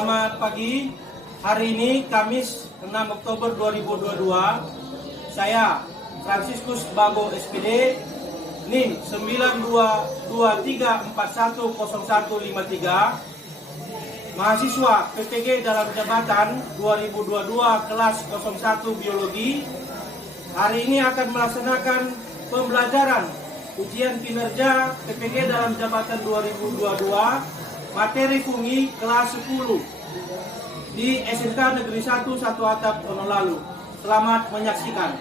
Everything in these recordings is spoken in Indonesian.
Selamat pagi. Hari ini Kamis 6 Oktober 2022. Saya Franciscus Bago SPD NIM 9223410153, mahasiswa PPG dalam jabatan 2022 kelas 01 Biologi. Hari ini akan melaksanakan pembelajaran ujian kinerja PPG dalam jabatan 2022 materi fungi kelas 10 di SMK Negeri 1 Satu Atap Onolalu. Selamat menyaksikan.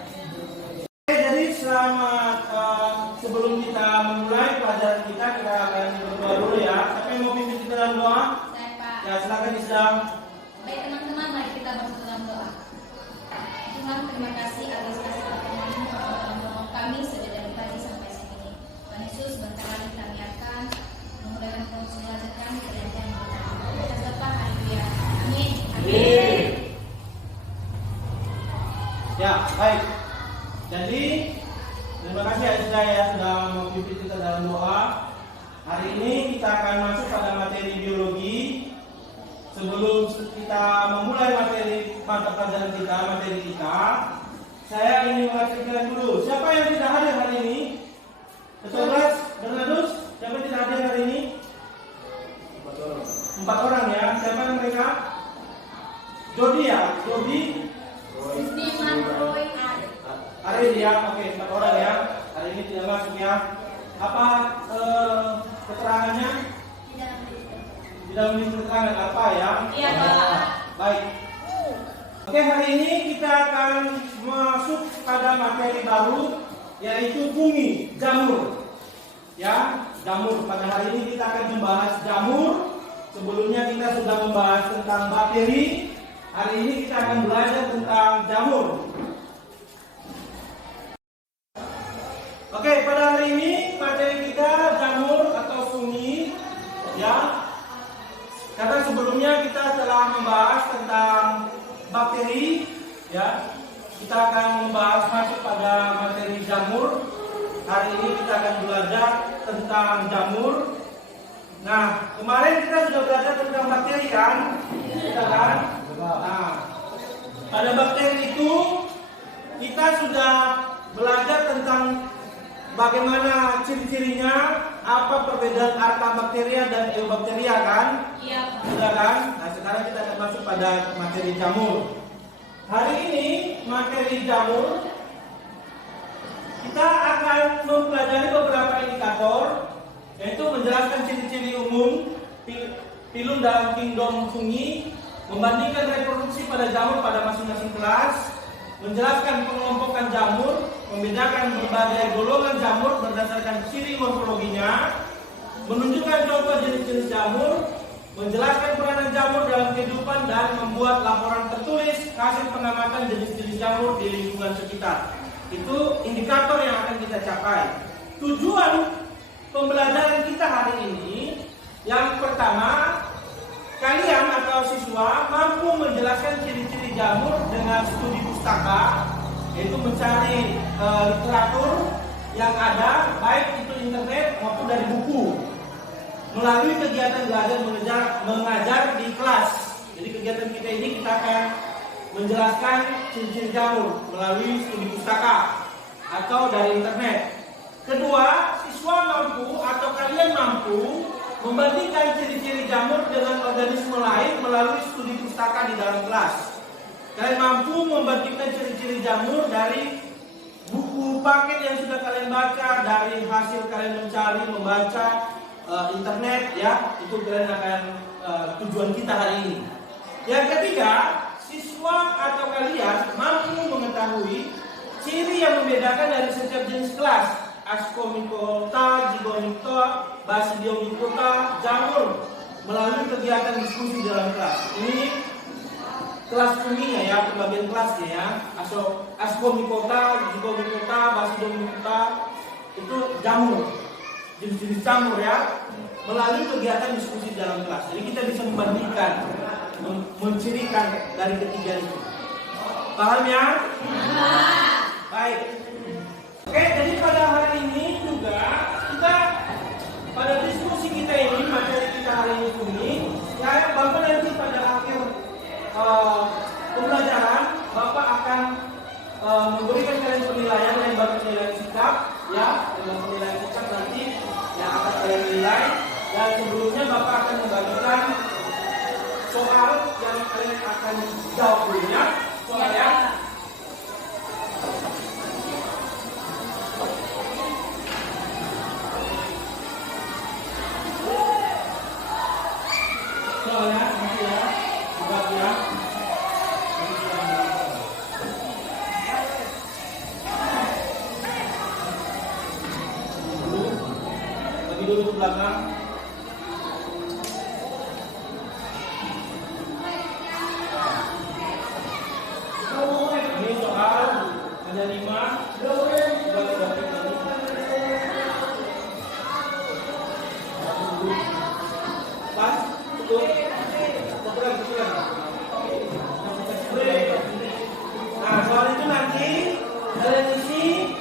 Jadi sebelum kita memulai pelajaran kita akan berdoa dulu ya. Siapa yang mau pimpin kita dalam doa? Saya, Pak. Ya, silakan Islam. Baik teman-teman, mari kita bersatu dalam doa. Tuhan, terima kasih atas kasih karunia-Mu dalam doa kami sejak dari pagi sampai saat ini. Tuhan Yesus, bentar lagi kami akan memudahkan proses belajar kami ke dalam kita. Kita serta haleluya. Amin. Amin. Ya, baik. Jadi terima kasih Aisyah ya sudah memimpin kita dalam doa. Hari ini kita akan masuk pada materi biologi. Sebelum kita memulai mata pelajaran kita, saya ingin mengajarkan dulu. Siapa yang tidak hadir hari ini? Ketua Bernadus, siapa yang tidak hadir hari ini? 4 orang ya. Siapa mereka? Jody ya, Jody. Roy, Hari ini ya, oke, 4 orang ya. Hari ini tidak masuk ya. Apa keterangannya? Tidak memiliki keterangan apa ya? Iya, Pak. Baik. Oke, hari ini kita akan masuk pada materi baru, yaitu fungi, jamur. Ya, jamur. Pada hari ini kita akan membahas jamur. Sebelumnya kita sudah membahas tentang bakteri. Hari ini kita akan belajar tentang jamur. Oke, pada hari ini materi kita jamur atau fungi, ya. Karena sebelumnya kita telah membahas tentang bakteri, ya. Kita akan membahas masuk pada materi jamur. Hari ini kita akan belajar tentang jamur. Nah, kemarin kita sudah belajar tentang bakteri kan? Kita kan? Nah, pada bakteri itu kita sudah belajar tentang bagaimana ciri-cirinya, apa perbedaan Archaebacteria dan Eubacteria kan? Iya. Sudah kan? Nah, sekarang kita akan masuk pada materi jamur. Hari ini materi jamur kita akan mempelajari beberapa indikator, yaitu menjelaskan ciri-ciri umum pilum dalam kingdom fungi, membandingkan reproduksi pada jamur pada masing-masing kelas, menjelaskan pengelompokan jamur, membedakan berbagai golongan jamur berdasarkan ciri morfologinya, menunjukkan contoh jenis-jenis jamur, menjelaskan peranan jamur dalam kehidupan, dan membuat laporan tertulis hasil pengamatan jenis-jenis jamur di lingkungan sekitar. Itu indikator yang akan kita capai. Tujuan pembelajaran kita hari ini, yang pertama, kalian atau siswa mampu menjelaskan ciri-ciri jamur dengan studi pustaka, yaitu mencari literatur yang ada, baik itu internet maupun dari buku, melalui kegiatan belajar mengajar di kelas. Jadi kegiatan kita ini kita akan menjelaskan ciri-ciri jamur melalui studi pustaka atau dari internet. Kedua, siswa mampu atau kalian mampu membandingkan ciri-ciri jamur dengan organisme lain melalui studi pustaka di dalam kelas. Kalian mampu membandingkan ciri-ciri jamur dari buku paket yang sudah kalian baca, dari hasil kalian mencari, membaca internet, ya. Itu kalian akan tujuan kita hari ini. Yang ketiga, siswa atau kalian mampu mengetahui ciri yang membedakan dari setiap jenis kelas. Ascomycota, Zygomicota, Basidiomycota, jamur melalui kegiatan diskusi dalam kelas. Ini kelas funginya ya, pembagian kelasnya ya. Ascomycota, Zygomicota, Basidiomycota itu jamur, jenis-jenis jamur ya, melalui kegiatan diskusi dalam kelas. Jadi kita bisa membandingkan, mencirikan dari ketiga itu. Paham ya? Baik. Oke, jadi pada hari ini juga kita pada diskusi kita ini, materi kita hari ini, ya Bapak nanti pada soal yang kalian akan jawab dulu ya. Soal ya. Soalnya nanti ya, buat ya. Lagi dulu ke belakang. Ini soal ada 5. Pas, tutup. Nah, soal itu nanti kalian isi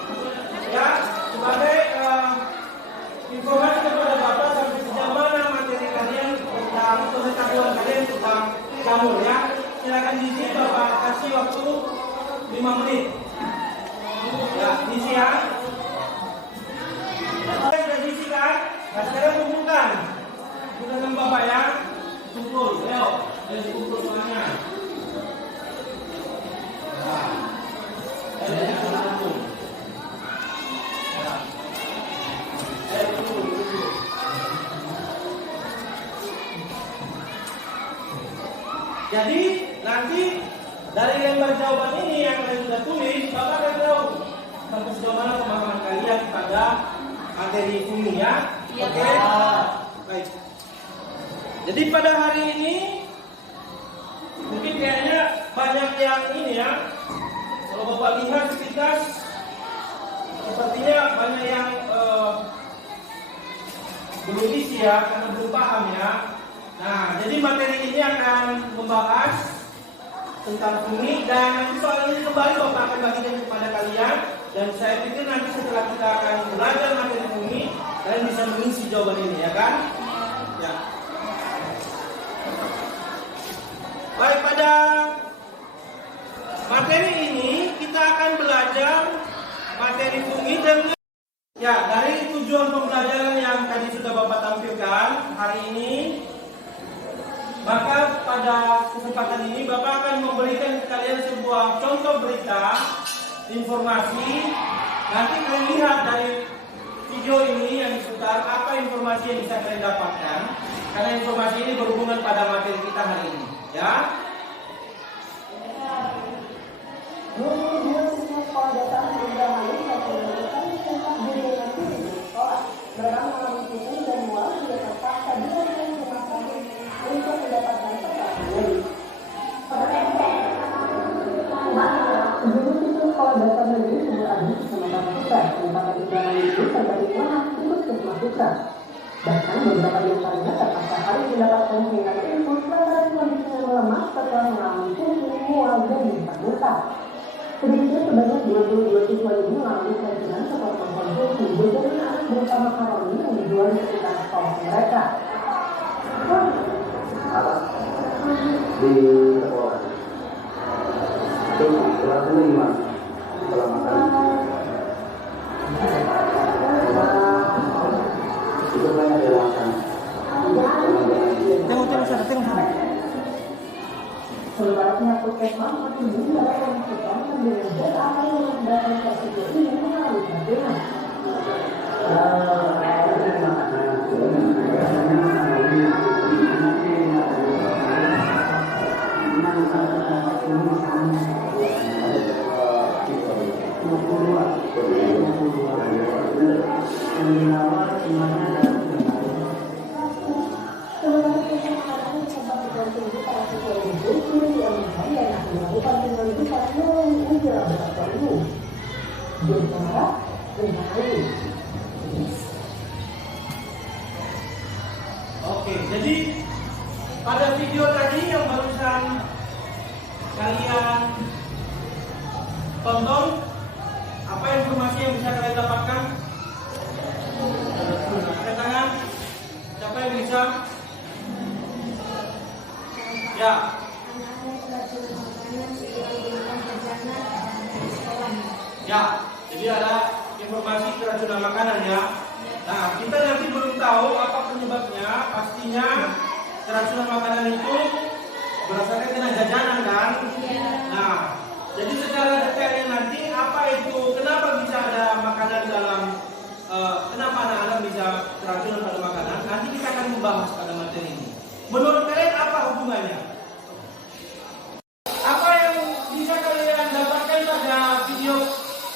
ya sebagai informasi kepada Bapak sampai sejauh mana materi kalian tentang pengetahuan kalian tentang jamur ya. Silakan diisi, Bapak kasih waktu 5 menit. Ya, diisi ya. Sudah diisi kan? Nah, sekarang kumpulkan. Kumpulkan Bapak ya. Kumpul, ayo. Ayo dikumpul semuanya. Nah, ayo dikumpul. Ayo dikumpul. Jadi nanti dari lembar jawaban ini yang kalian sudah tulis, Bapak akan tahu sampai sejauh mana pemahaman kalian pada materi ini ya. Oke. Baik. Jadi pada hari ini mungkin kayaknya banyak yang ini ya. Kalau Bapak lihat sekitar sepertinya banyak yang belum isi ya karena belum paham ya. Nah, jadi materi ini akan membahas tentang fungi dan nanti soal ini kembali Bapak akan bagikan kepada kalian dan saya pikir nanti setelah kita akan belajar materi fungi kalian bisa mengisi jawaban ini ya kan? Ya. Baik, pada materi ini kita akan belajar materi fungi dan ya dari tujuan pembelajaran yang tadi sudah Bapak tampilkan hari ini. Maka pada kesempatan ini Bapak akan memberikan ke kalian sebuah contoh berita, informasi. Nanti kalian lihat dari video ini yang diputar apa informasi yang bisa kalian dapatkan. Karena informasi ini berhubungan pada materi kita hari ini, ya. Untuk mendapatkan perhatian. Guru siswa sekolah dasar negeri Sumur Adi, Kecamatan Putra, Kabupaten Indramayu itu terbagi lahan untuk Puskesmas. Bahkan beberapa di antaranya terpaksa harus mendapatkan peringatan infus lantaran kondisinya melemah setelah mengalami fungsi mual dan muntah. Sedikitnya sebanyak 22 siswa ini mengalami keracunan setelah mengkonsumsi jajanan anak berupa makaroni yang dijual di sekitar sekolah mereka. Di sekolah itu rasanya gimana setelah makan itu kan ada makan Tengok sana. Sebenarnya Puskesmas masih belum dapat memastikan pembelian zat apa yang menyebabkan resiko ini melalui kandungan. Oke, jadi pada video tadi yang barusan kalian tonton, apa informasi yang bisa kalian dapatkan? Angkat tangan. Siapa yang bisa? Ya. Ya, jadi ada informasi keracunan makanan ya. Nah, kita nanti belum tahu apa penyebabnya. Pastinya keracunan makanan itu berdasarkan kena jajanan kan. Iya. Nah, jadi secara detailnya nanti apa itu, kenapa bisa ada makanan dalam, kenapa anak-anak bisa keracunan pada makanan, nanti kita akan membahas pada materi ini. Menurut kalian apa hubungannya? Apa yang bisa kalian dapatkan pada video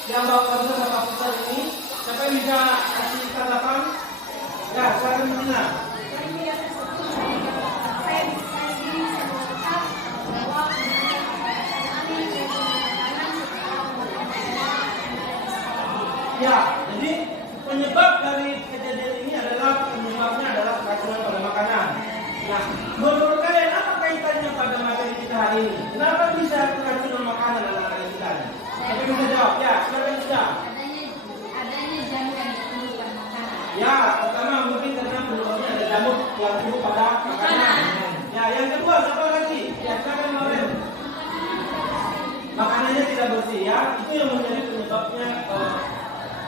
yang Bapak putar ini? Siapa yang bisa kasih tanggapan? Ya, silakan mendengar. Ya, jadi penyebab dari kejadian ini adalah keracunan pada makanan. Nah, menurut kalian apa kaitannya pada materi kita hari ini? Kenapa bisa keracunan makanan anak-anak kita? Siapa bisa jawab? Ya, silakan bisa. Adanya jamur yang tumbuh pada makanan. Ya, pertama mungkin karena penyebabnya ada jamur yang tumbuh pada makanan. Ya, yang kedua siapa lagi? Ya, silakan Loren. Makanannya tidak bersih ya, itu yang menjadi penyebabnya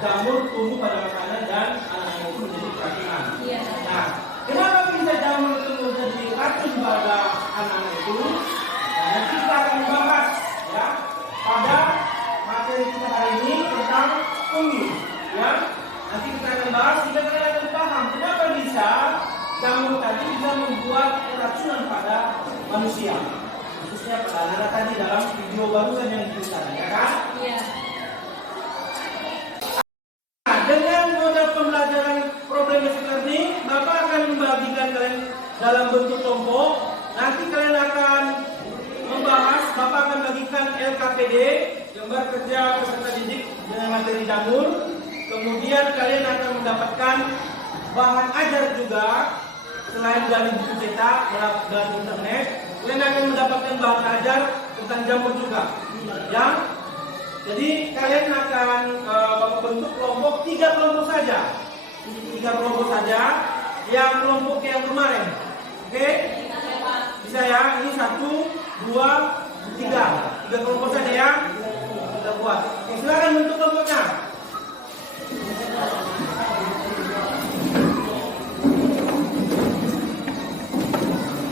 jamur tumbuh pada makanan dan anak itu menjadi keracunan. Iya. Nah, kenapa bisa jamur itu menjadi racun pada anak itu? Nah, nanti kita akan membahas ya pada materi kita hari ini tentang fungi. Ya, nanti kita akan bahas sehingga kalian akan paham kenapa bisa jamur tadi bisa membuat keracunan pada manusia, khususnya pada anak tadi dalam video barusan yang diputar, ya kan? Iya. Dengan model pembelajaran problem-based learning, Bapak akan membagikan kalian dalam bentuk kelompok. Nanti kalian akan membahas, Bapak akan bagikan LKPD, gambar kerja peserta didik dengan materi jamur. Kemudian kalian akan mendapatkan bahan ajar juga, selain dari buku cetak dan internet, kalian akan mendapatkan bahan ajar tentang jamur juga. Ya. Jadi kalian akan bentuk kelompok 3 kelompok saja. 3 kelompok saja. Yang kelompok yang kemarin. Oke? Bisa ya? Ini 1, 2, 3. 3 kelompok saja ya. Kita buat. Oke, silakan bentuk kelompoknya.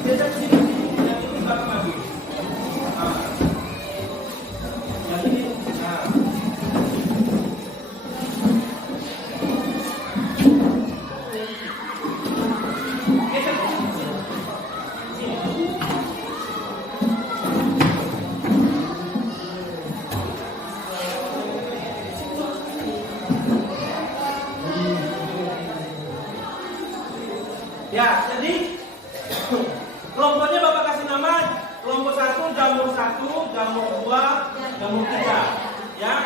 Kita sini. Yang ini bakal maju. Yang ini. Ya, jadi kelompoknya Bapak kasih nama kelompok 1, jamur 1, jamur 2, jamur 3. Ya,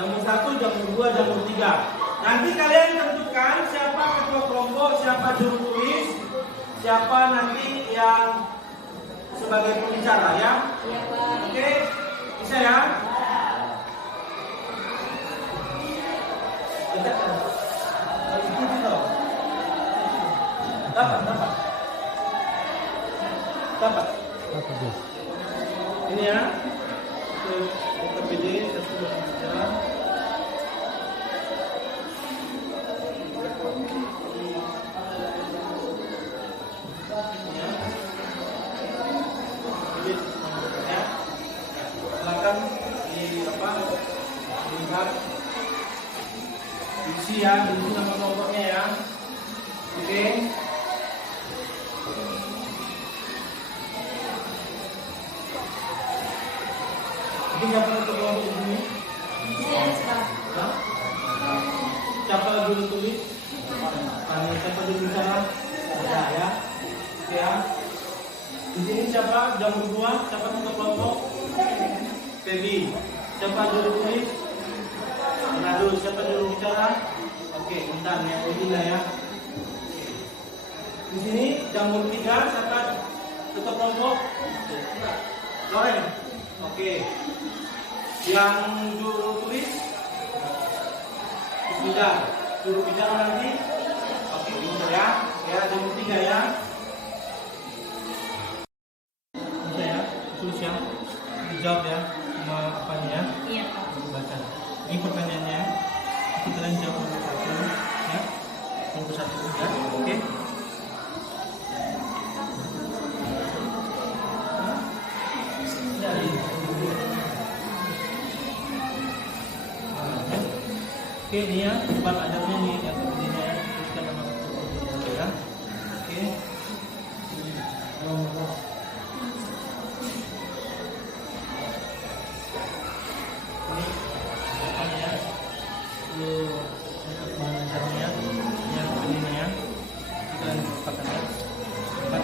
jamur 1, jamur 2, jamur 3. Nanti kalian tentukan siapa ketua kelompok, siapa juru tulis, siapa nanti yang sebagai pembicara ya. Iya, Pak. Oke, bisa ya? Dapat. Ini ya. LKPD satu berbicara. Silakan dilihat diisi ya, diisi nama kelompoknya ya. Oke. Ini siapa untuk kelompok ini? Saya Pak. Hah? Siapa juru tulis? Siapa juru bicara? Ada ya. Oke ya. Di sini siapa jamur 2? Siapa ketua kelompok? Febi. Siapa juru tulis? Nadu. Siapa juru bicara? Oke, bentar ya. Odila ya. Di sini jamur 3. Siapa ketua kelompok? Loren. Oke. Yang juru tulis? Bismillah. Juru bicara nanti? Oke, bisa ya. Ya, jamur 3 ya. Bisa ya, tulis ya. Dijawab ya sama apanya ya. Iya, Pak. Baca. Ini pertanyaannya. Kita lanjut jawab satu ya. Untuk satu ya. Oke. Oke, ini ya tempat adabnya nih yang begini ya. Tuliskan nama tubuh ya. Oke. Ini depannya ya. Untuk bahan acaranya ya begini ya. Kita pakai ya. Tempat.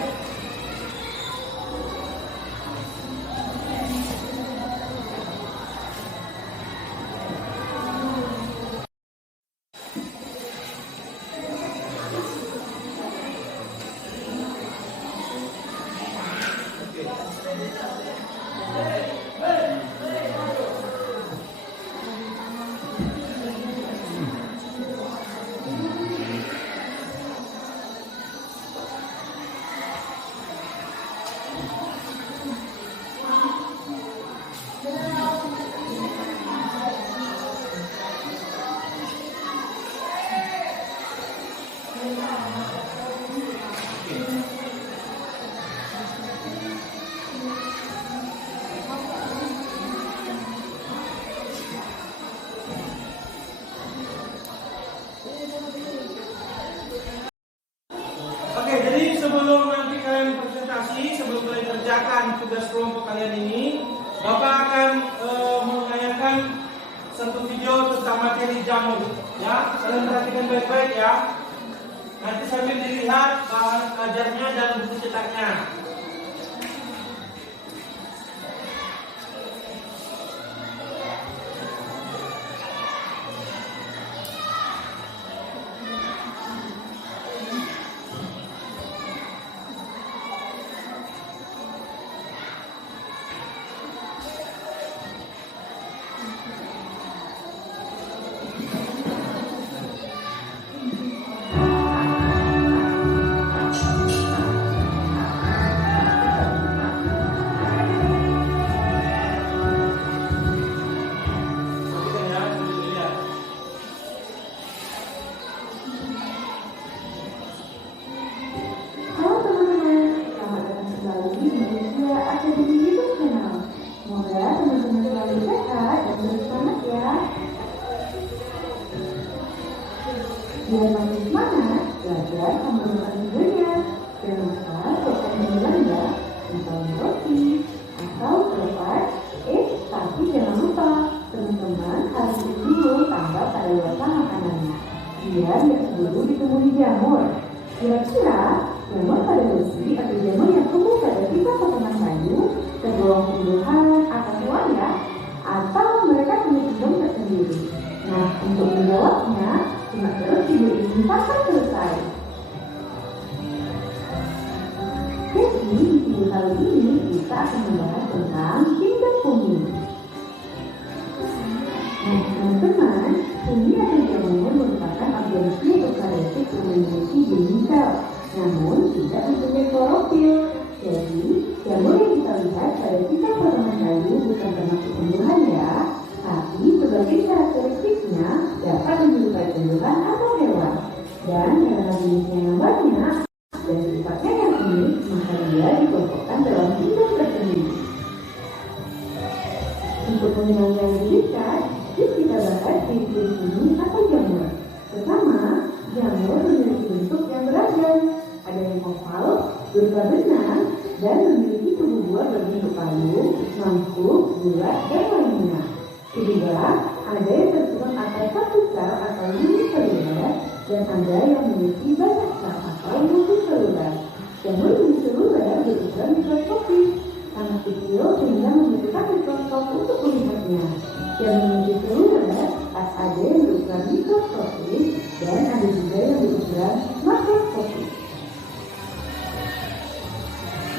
Oke, jadi sebelum nanti kalian presentasi, sebelum kalian kerjakan tugas kelompok kalian ini, Bapak akan menayangkan satu video tentang materi jamur. Ya, kalian perhatikan baik-baik ya. Nanti sambil dilihat bahan ajarnya dan buku cetaknya. Halo teman-teman, selamat datang kembali di Indonesia Academy YouTube channel. Semoga teman-teman selalu sehat dan bersemangat ya. Biar makin semangat, belajar sama teman videonya. Jangan lupa buatkan cemilan ya, misalnya roti atau coklat. Tapi jangan lupa teman-teman harus dulu tambah kadaluarsa makanannya, biar nggak keburu ditemui jamur. Kira-kira jamur pada besi atau jamur yang tumbuh pada sisa potongan kayu, tergolong tumbuhan atau hewan ya? Atau mereka punya hidung tersendiri? Nah, untuk menjawabnya, simak terus video ini sampai selesai. Jadi, di video kali ini kita akan membahas tentang tingkat bumi. Nah, teman-teman, bumi atau jamur merupakan organisme eukariotik yang memiliki dinding sel, namun tidak mempunyai klorofil. Jadi, jamur yang kita lihat pada sisa potongan kayu bukan termasuk tumbuhan ya, tapi sebagai karakteristiknya dapat menyerupai tumbuhan atau hewan. Dan karena jenisnya yang banyak dan sifatnya yang unik, maka dia dikelompokkan dalam tingkat tersendiri. Untuk mengenal yang lebih dekat, yuk kita bahas ciri-ciri bumi atau jamur. Pertama, jamur memiliki bentuk yang beragam. Ada yang oval, berupa benang, dan memiliki tubuh buah berbentuk kayu, mangkuk, bulat, dan lainnya. Kedua, ada yang tersusun atas satu sel atau uniseluler, dan ada yang memiliki banyak sel atau multiseluler. Jamur uniseluler berukuran mikroskopis, sangat kecil sehingga membutuhkan mikroskop untuk melihatnya. Jamur multiseluler ada yang berukuran mikroskopis dan ada juga yang berukuran makroskopis.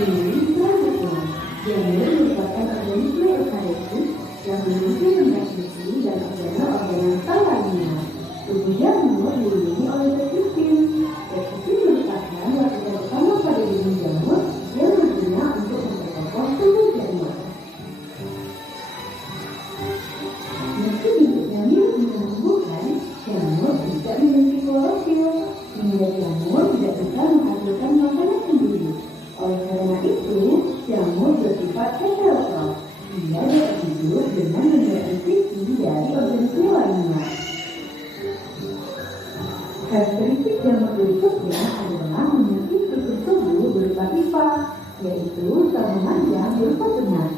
Ini selanjutnya, jamur merupakan organisme eukariotik yang memiliki banyak fungsi dan organel-organel sel lainnya. Tubuh jamur dilindungi oleh retikulum. Retikulum merupakan lapisan utama pada dinding jamur yang berguna untuk memperkokoh tubuh jamur. Meski bentuknya mirip dengan tumbuhan, jamur tidak memiliki klorofil, sehingga jamur tidak bisa menghasilkan makanan sendiri. Oleh karena itu, jamur bersifat heterotrof. Dia dapat hidup dengan mendapat nutrisi dari organisme lainnya. selanjutnya adalah memiliki struktur tubuh berupa pipa, yaitu sel memanjang berupa benang.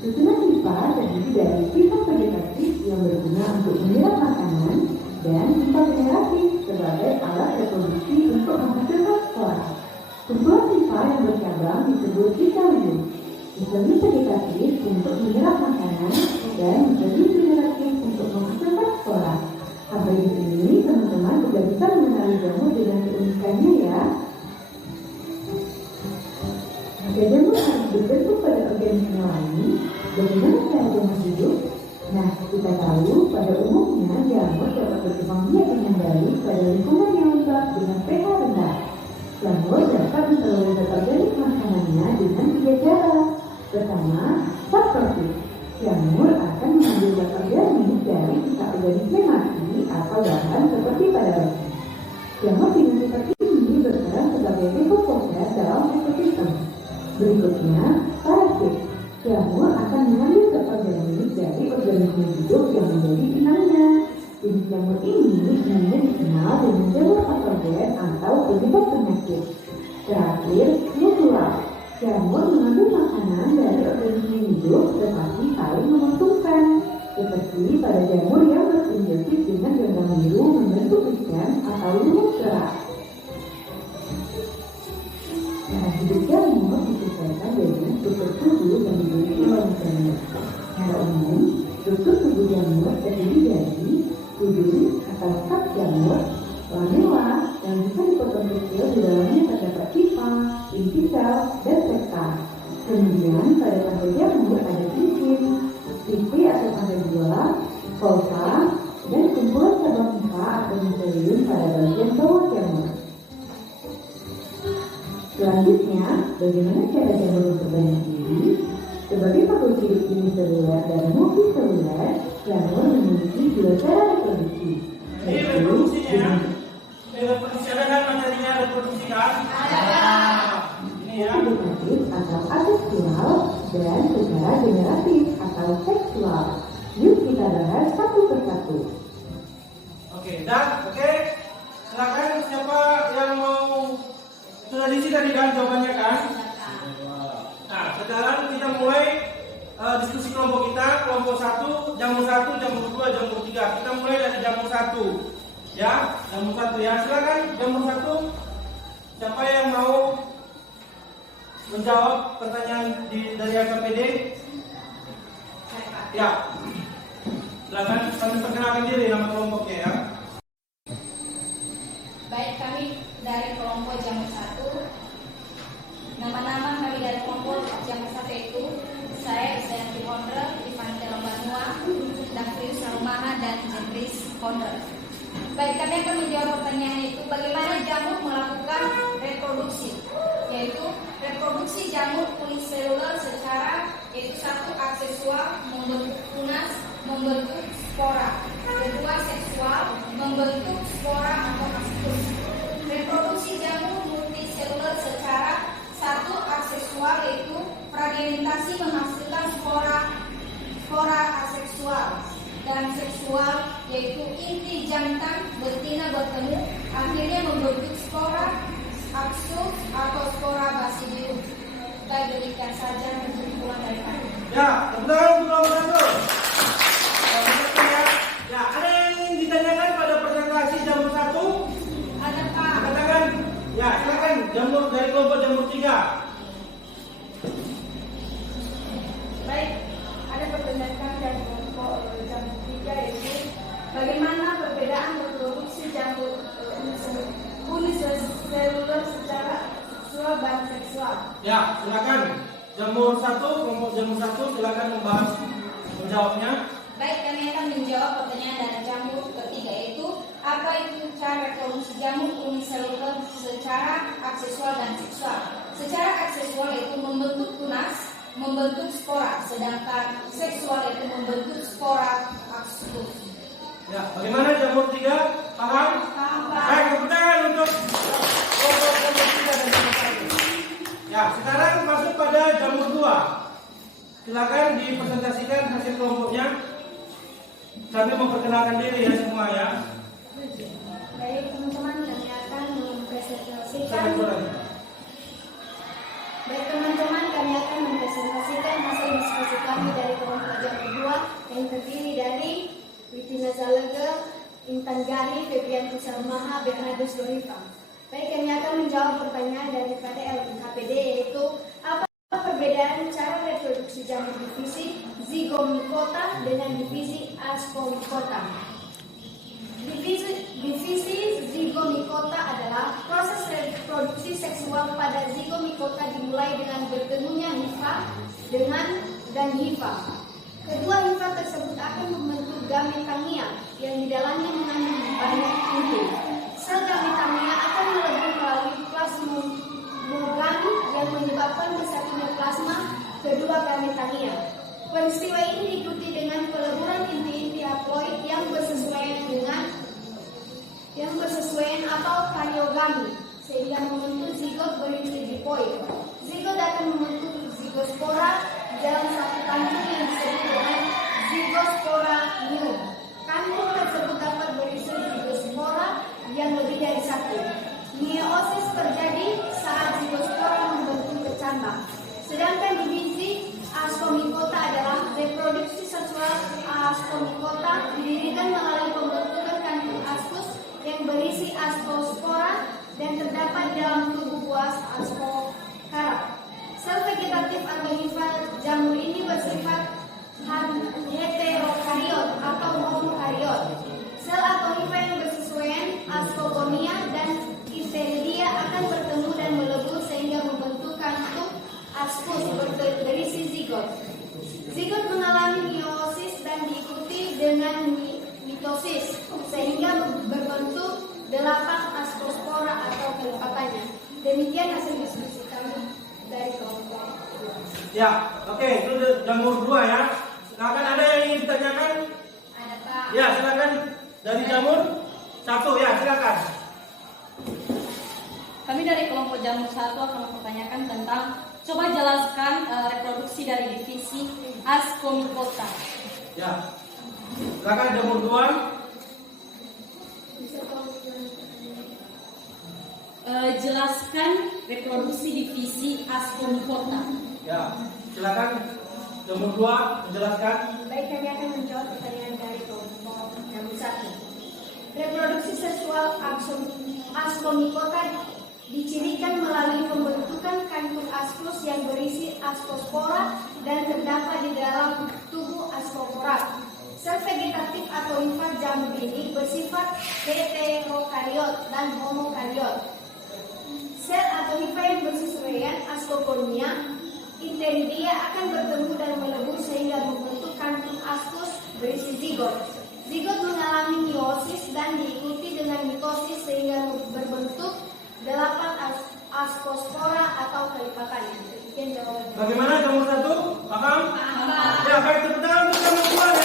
Susunan pipa terdiri dari pipa vegetatif yang berguna untuk menyerap makanan dan pipa generatif sebagai alat reproduksi untuk menghasilkan spora. Kumpulan pipa yang bercabang disebut fitalium. Misalnya vegetatif untuk menyerap makanan dan misalnya generatif untuk menghasilkan spora. Sampai di sini teman-teman sudah bisa mengenali jamur dengan keunikannya ya. Jika jamur harus berbentuk pada organisme lain, bagaimana cara jamur hidup? Nah, kita tahu pada umumnya jamur dapat berkembang biak dengan baik pada lingkungan yang lembab dengan pH rendah. Jamur dapat memperoleh organik makanannya dengan 3 cara. Pertama, absorptif. Jamur akan mengambil zat organik dari sisa organisme mati atau bahan seperti pada batu. Jamur dengan seperti ini berperan sebagai dekoposer dalam ekosistem. Berikutnya, parasit. Jamur akan mengambil zat organik dari organisme hidup yang menjadi inangnya. Jenis jamur ini umumnya dikenal dengan jamur patogen atau penyebab penyakit. Terakhir, nutular. Jamur mengambil makanan dari organisme hidup tetapi saling menguntungkan, seperti pada jamur yang bersimbiosis dengan ganggang biru membentuk ikan atau lumut keras. Cara hidup jamur disesuaikan dengan struktur tubuh yang dimiliki manusia. Secara umum, struktur tubuh jamur terdiri dari pudung atau sak jamur, lamela, yang bisa dipotong kecil di dalamnya terdapat pipa, inti sel, dan sekta. Kemudian pada tangkai jamur ada cincin, pipi atau tangkai bola, polsa, dan kumpulan cabang pipa atau miselium pada bagian bawah jamur. Selanjutnya, bagaimana cara jamur memperbanyak diri? Sebagai makhluk hidup uniseluler dan multiseluler, jamur memiliki 2 cara reproduksi. Ini reproduksinya, reproduksi ada kan materinya reproduksi kan? Ini ya. Vegetatif atau aseksual dan secara generatif atau seksual. Yuk kita bahas satu persatu. Oke, oke. Silakan siapa yang mau sudah diisi tadi kan jawabannya kan? Nah, sekarang kita mulai diskusi kelompok kita, kelompok 1, jamur 1, jamur 2, jamur 3. Kita mulai dari jamur 1. Ya, jamur 1 ya. Silakan jamur 1. Siapa yang mau menjawab pertanyaan dari AKPD? Ya. Silakan kami perkenalkan diri nama kelompoknya ya. Baik, kami dari kelompok jamur 1. Nama-nama kami dari kelompok jamur 1 itu saya Isayanti Pondra, Ivanti Lombanua, Dafrius Sarumaha, dan Jendris Pondra. Baik, kami akan menjawab pertanyaan itu bagaimana jamur melakukan reproduksi, yaitu reproduksi jamur uniseluler secara yaitu 1 aksesual membentuk tunas, membentuk spora, 2 seksual membentuk spora atau askus. Reproduksi jamur multiseluler secara 1 aksesual yaitu fragmentasi menghasilkan spora aseksual, dan seksual yaitu inti jantan betina bertemu akhirnya membentuk spora aksus atau spora basidium. Baik, demikian saja kesimpulan dari kami. Ya, teman-teman kelompok 1. Ya, ada yang ingin ditanyakan pada presentasi jamur 1? Ada Pak. Katakan. Ya, silakan jamur dari kelompok jamur 3. Baik, ada pertanyaan dari kelompok jamur 3 yaitu bagaimana perbedaan reproduksi jamur uniseluler secara seksual dan seksual? Ya, silakan jamur 1, kelompok jamur 1 silakan menjawabnya. Baik, kami akan menjawab pertanyaan dari jamur ketiga yaitu apa itu cara reproduksi jamur uniseluler secara aksesual dan seksual. Secara aksesual yaitu membentuk tunas, membentuk spora, sedangkan seksual yaitu membentuk spora aksus. Ya, bagaimana jamur 3? Paham? Paham, Pak. Baik, tepuk tangan untuk kelompok jamur 3 dan jamur 1. Ya, sekarang masuk pada jamur 2. Silakan dipresentasikan hasil kelompoknya. Kami memperkenalkan diri ya semua ya. Baik teman-teman, kami akan mempresentasikan. Suara. Baik teman-teman, kami akan mempresentasikan hasil diskusi kami dari kelompok pelajar kedua yang terdiri dari Witina Zalaga, Intan Gari, Febrian Kusarmaha, Bernardus Dorifa. Baik, kami akan menjawab pertanyaan daripada LKPD, yaitu apa perbedaan cara reproduksi jamur divisi Zygomicota dengan divisi Ascomicota? Divisi Zygomicota adalah proses reproduksi seksual pada Zygomicota dimulai dengan bertemunya hifa dan hifa. Kedua hifa tersebut akan membentuk gametamia yang di dalamnya mengandung banyak inti. Sel gametamia akan melebur melalui plasmogami yang menyebabkan bersatunya plasma kedua gametamia. Peristiwa ini diikuti dengan peleburan inti-inti haploid yang bersesuaian atau kariogami sehingga membentuk zigot berisi dipoid. Zigot akan membentuk zigospora dalam satu kantung yang disebut dengan zigospora new. Kantung tersebut dapat berisi zigospora yang lebih dari satu. Meiosis terjadi saat zigospora membentuk kecambang. Sedangkan divisi Ascomicota adalah reproduksi seksual Ascomicota didirikan melalui pembentukan kantung ascus yang berisi ascospora dan terdapat dalam tubuh buah ascocarp. Sel vegetatif atau hifa jamur ini bersifat heterokariot atau homokariot. Sel atau hifa yang bersesuaian ascogonia dan Isteridia akan bertemu dan melebur sehingga membentuk kantung ascus berisi zigot. Zigot mengalami meiosis dan diikuti dengan mitosis sehingga berbentuk 8 ascospora atau kelipatannya. Demikian hasil diskusi kami dari kelompok. Ya, oke, itu jamur 2 ya. Silakan, ada yang ingin ditanyakan? Ada Pak. Ya, silakan dari jamur 1 ya, silakan. Kami dari kelompok jamur 1 akan mempertanyakan tentang coba jelaskan reproduksi dari divisi Ascomicota. Ya. Silakan jamur 2. Jelaskan reproduksi divisi Ascomicota. Ya. Silakan jamur 2 menjelaskan. Baik, kami akan menjawab pertanyaan dari kelompok jamur 1. Reproduksi seksual Ascomicota dicirikan melalui pembentukan kantung ascus yang berisi ascospora dan terdapat di dalam tubuh ascospora. Sel vegetatif atau hifa jamur ini bersifat heterokariot dan homokariot. Sel atau hifa yang bersesuaian ascogonia Interidia akan bertemu dan melebur sehingga membentuk kantung ascus berisi zigot. Zigot mengalami meiosis dan diikuti dengan mitosis sehingga berbentuk 8 ascospora atau kelipatannya. Demikian jawabannya. Bagaimana jamur 1? Paham? Ya, baik, tepuk tangan untuk jamur 2 ya.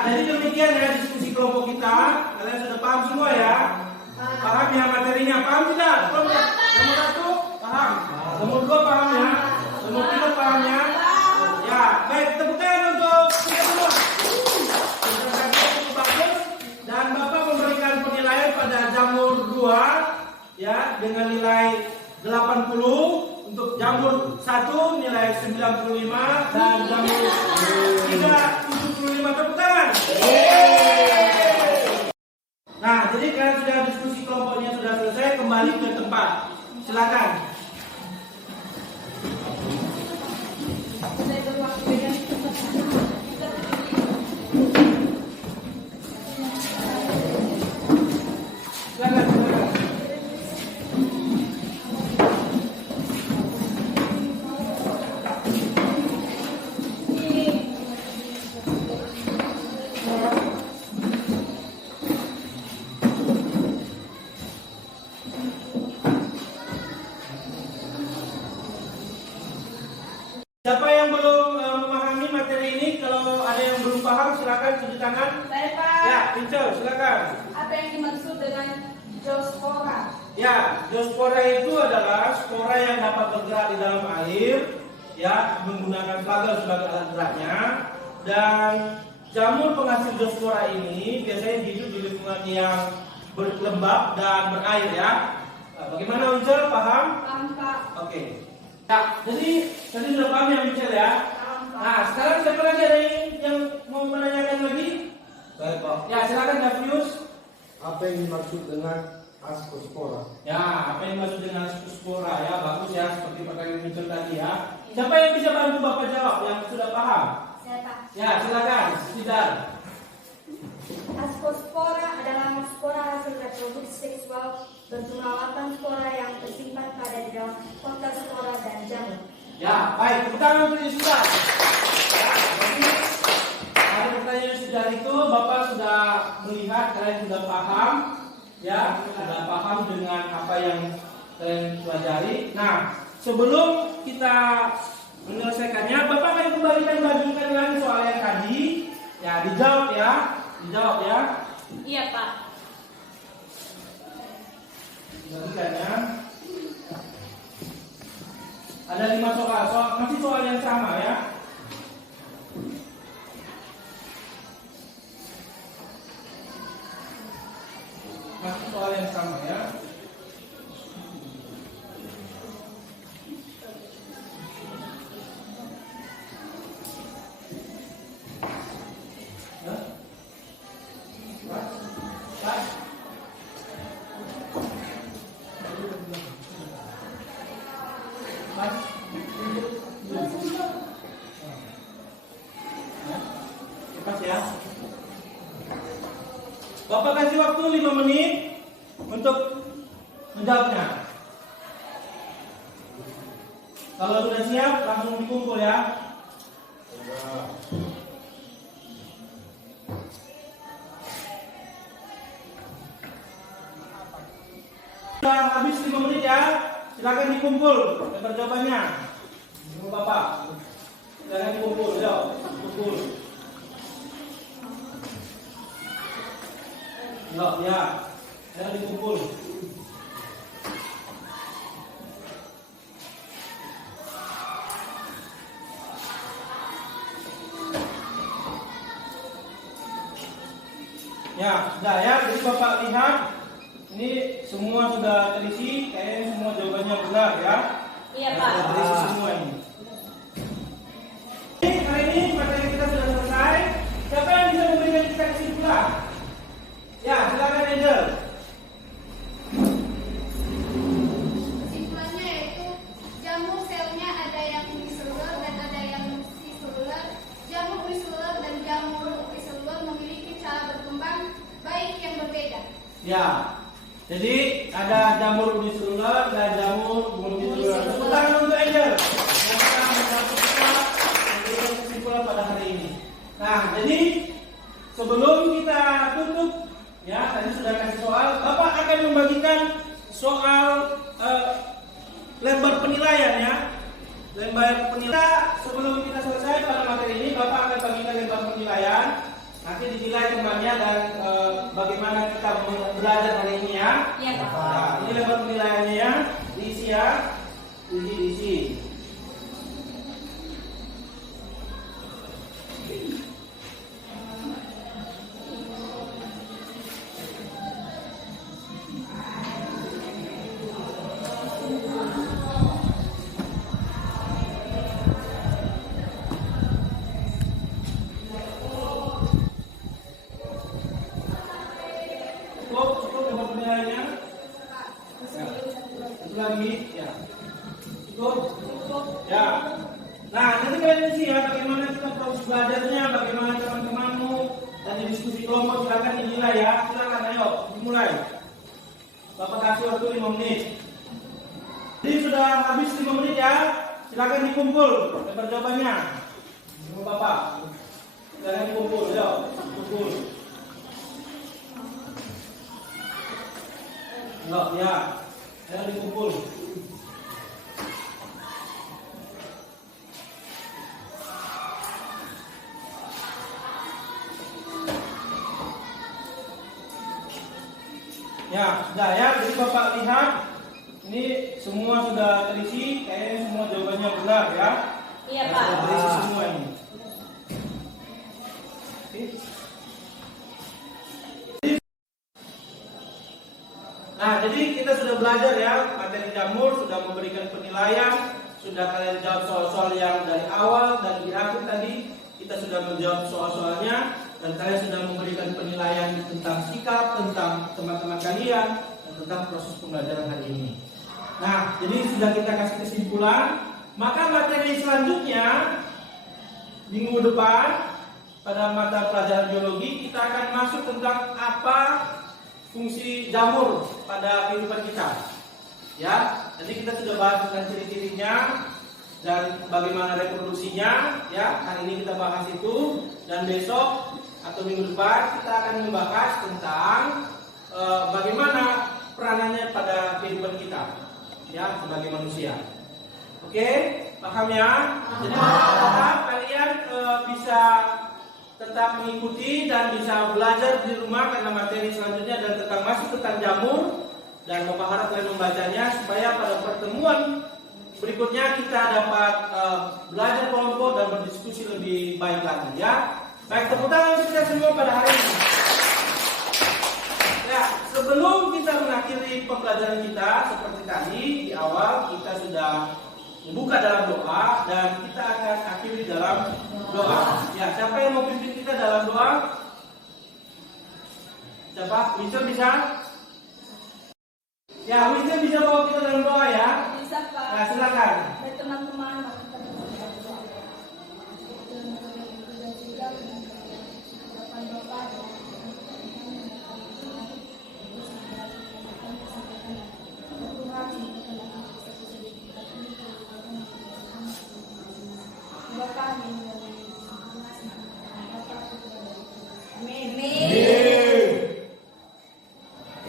Jadi demikian ya diskusi kelompok kita. Kalian sudah paham semua ya? Paham ya materinya? Paham tidak? Jamur 1 paham? Jamur 2 paham ya? Jamur 3 paham ya? Ya, baik, tepuk tangan untuk kita semua. Presentasinya cukup bagus dan Bapak memberikan penilaian pada jamur 2 ya dengan nilai 80, untuk jamur 1 nilai 95 dan jamur 3 75. Tepuk tangan. Nah, jadi kalian sudah diskusi kelompoknya sudah selesai, kembali ke tempat. Silakan. Siapa yang belum memahami materi ini? Kalau ada yang belum paham, silakan tunjuk tangan. Baik, Pak. Ya, Pincel, silakan. Apa yang dimaksud dengan zoospora? Ya, zoospora itu adalah spora yang dapat bergerak di dalam air, ya, menggunakan flagel sebagai alat geraknya. Dan jamur penghasil zoospora ini biasanya hidup di lingkungan yang berlembab dan berair ya. Nah, bagaimana Uncel? Paham? Paham, Pak. Oke. Ya, jadi tadi sudah paham ya Uncel ya. Nah, sekarang siapa lagi ada yang mau menanyakan lagi? Baik Pak, Ya, silakan Davius. apa yang dimaksud dengan ascospora? Ya, apa yang dimaksud dengan spora ya? Bagus ya, seperti pertanyaan Uncel tadi ya. Siapa yang bisa bantu Bapak jawab yang sudah paham? Saya, Pak. Ya, silakan. Sidar. Ascospora adalah spora hasil reproduksi seksual berjumlah 8 spora yang tersimpan pada di dalam kotak spora dan jamur. Ya, baik. Tepuk tangan untuk Sidar. Ya, jadi ada pertanyaan Sidar itu Bapak sudah melihat, kalian sudah paham, ya, sudah paham dengan apa yang kalian pelajari. Nah, sebelum kita menyelesaikannya, Bapak akan kembalikan bagi kalian soal yang tadi. Ya, dijawab ya. Dijawab ya. Iya Pak. Bagikannya. Ada 5 soal. Masih soal yang sama ya. Masih soal yang sama ya. Ya. Pas. Pas. Pas ya. Bapak kasih waktu 5 menit untuk menjawabnya. Kalau sudah siap, langsung dikumpul ya. Sudah habis 5 menit ya. Silakan dikumpul lebar jawabannya. Semua Bapak. Silakan dikumpul, yuk. Kumpul. Yuk, ya. Silakan dikumpul. Ya, sudah ya. Jadi Bapak lihat ini semua sudah terisi, kayaknya semua jawabannya benar ya. Iya Ya, Pak. sudah terisi semua ini. Hari ini materi kita sudah selesai. Siapa yang bisa memberikan kita kesimpulan? Ya, silakan Angel. Kesimpulannya yaitu jamur selnya ada yang uniseluler dan ada yang multiseluler. Jamur uniseluler dan jamur multiseluler memiliki cara berkembang baik yang berbeda. Ya. Jadi ada jamur uniseluler dan jamur multiseluler. Tepuk tangan untuk Angel. Yang akan membantu kita memberikan kesimpulan pada hari ini. Nah, jadi sebelum kita tutup, ya tadi sudah kasih soal. Bapak akan membagikan soal lembar penilaian ya. Lembar penilaian. Sebelum kita selesai pada materi ini, Bapak akan bagikan lembar penilaian. Nanti dinilai temannya dan bagaimana kita belajar hari ini ya. Iya Pak. Nah, ini lembar penilaiannya ya. Diisi ya. Diisi. Cukup lembar penilaiannya. Ya. Satu lagi ya. Cukup. Ya. Nah, nanti kalian isi ya bagaimana kita proses belajarnya, bagaimana teman-temanmu dan di diskusi kelompok silakan dinilai ya. Silakan ayo dimulai. Bapak kasih waktu 5 menit. Jadi sudah habis 5 menit ya. Silakan dikumpul lembar jawabannya. Semua Bapak. Silakan dikumpul, yuk. Kumpul. Yuk, ya. Ayo dikumpul. Ya, sudah ya. Jadi Bapak lihat ini semua sudah terisi, kayaknya semua jawabannya benar ya. Iya Ya, Pak. sudah terisi semua ini. Oke. Nah, jadi kita sudah belajar ya materi jamur, sudah memberikan penilaian, sudah kalian jawab soal-soal yang dari awal dan di akhir tadi kita sudah menjawab soal-soalnya, dan kalian sudah memberikan penilaian tentang sikap, tentang teman-teman kalian, dan tentang proses pembelajaran hari ini. Nah, jadi sudah kita kasih kesimpulan, maka materi selanjutnya minggu depan pada mata pelajaran biologi kita akan masuk tentang apa fungsi jamur pada kehidupan kita. Ya, jadi kita sudah bahas tentang ciri-cirinya dan bagaimana reproduksinya. Ya, hari ini kita bahas itu, dan besok atau minggu depan kita akan membahas tentang bagaimana peranannya pada kehidupan kita, ya, sebagai manusia. Oke, paham ya? Jadi harap kalian bisa tetap mengikuti dan bisa belajar di rumah karena materi selanjutnya dan tentang masih tentang jamur, dan berharap kalian membacanya supaya pada pertemuan berikutnya kita dapat belajar kelompok dan berdiskusi lebih baik lagi, ya. Baik, tepuk tangan untuk kita semua pada hari ini. Ya, sebelum kita mengakhiri pembelajaran kita seperti tadi di awal kita sudah membuka dalam doa, dan kita akan akhiri dalam doa. Ya, siapa yang mau pimpin kita dalam doa? Siapa? Winston bisa? Ya, Winston bisa bawa kita dalam doa ya? Bisa Pak. Nah, silakan. Dari teman-teman.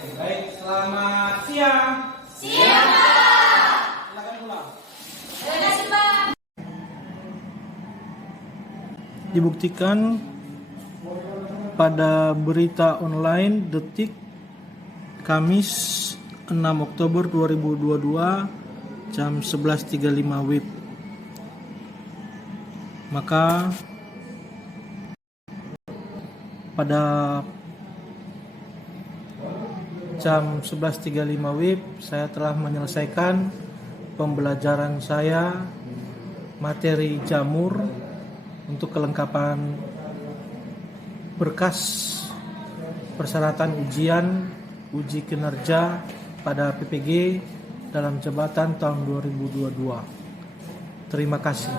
Oke, baik, selamat siang. Siap, Pak. Silakan pulang. Terima kasih, Pak. Dibuktikan pada berita online Detik Kamis 6 Oktober 2022 jam 11.35 WIB. Maka pada jam 11.35 WIB saya telah menyelesaikan pembelajaran saya materi jamur untuk kelengkapan berkas persyaratan uji kinerja pada PPG dalam jabatan tahun 2022. Terima kasih.